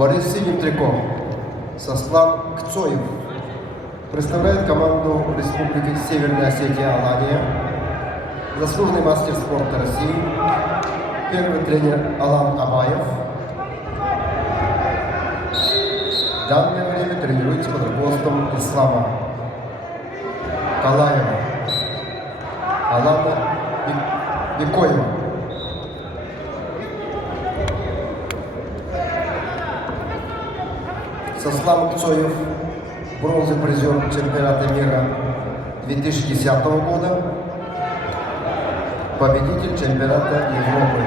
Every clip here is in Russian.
Борис в синем трико. Сослан Кцоев представляет команду Республики Северная Осетия Алания. Заслуженный мастер спорта России. Первый тренер Алан Абаев. В данное время тренируется под руководством Ислама Калаева, Алана Бекоева. Сослан Кцоев, бронзовый призер чемпионата мира 2010 года, победитель чемпионата Европы,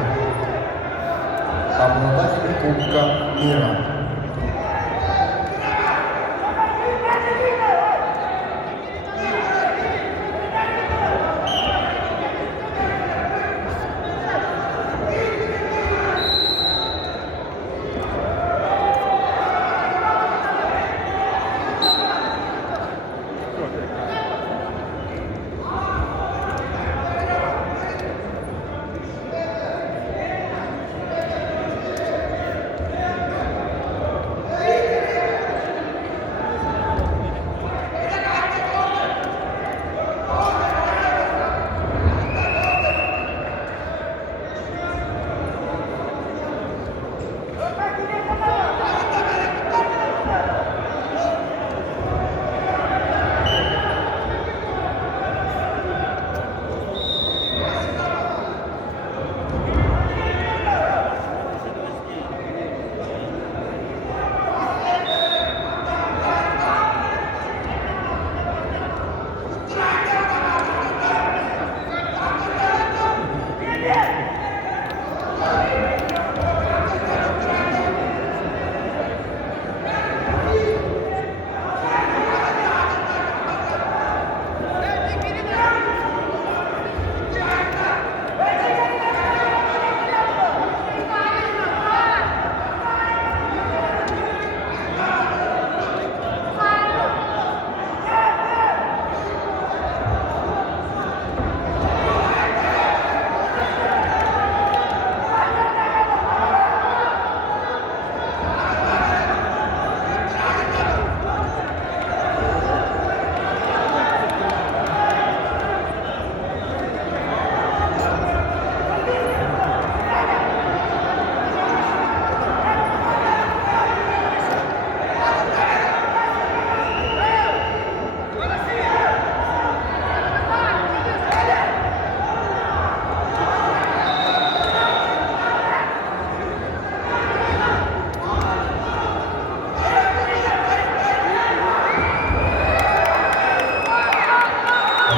обладатель Кубка мира.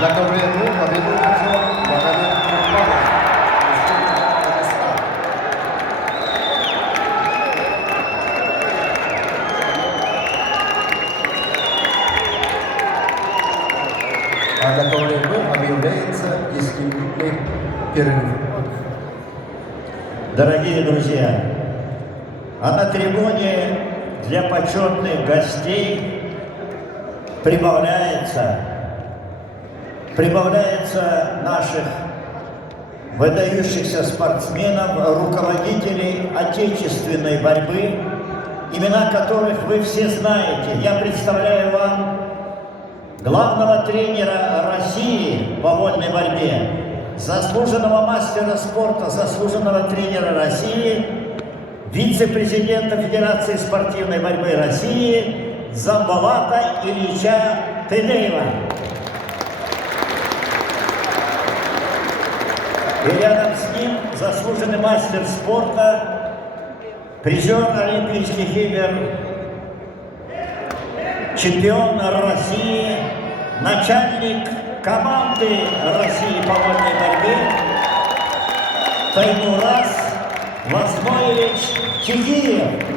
На ковре победу взял Магомед Курбанов, Республика Дагестан. А на ковре объявляется десятиминутный перерыв. Дорогие друзья, а на трибуне для почетных гостей прибавляется наших выдающихся спортсменов, руководителей отечественной борьбы, имена которых вы все знаете. Я представляю вам главного тренера России по вольной борьбе, заслуженного мастера спорта, заслуженного тренера России, вице-президента Федерации спортивной борьбы России Замбалата Ильича Тыдеева. И рядом с ним заслуженный мастер спорта, призер Олимпийских игр, чемпион России, начальник команды России по вольной борьбе Таймураз Вазмоевич Чигиев.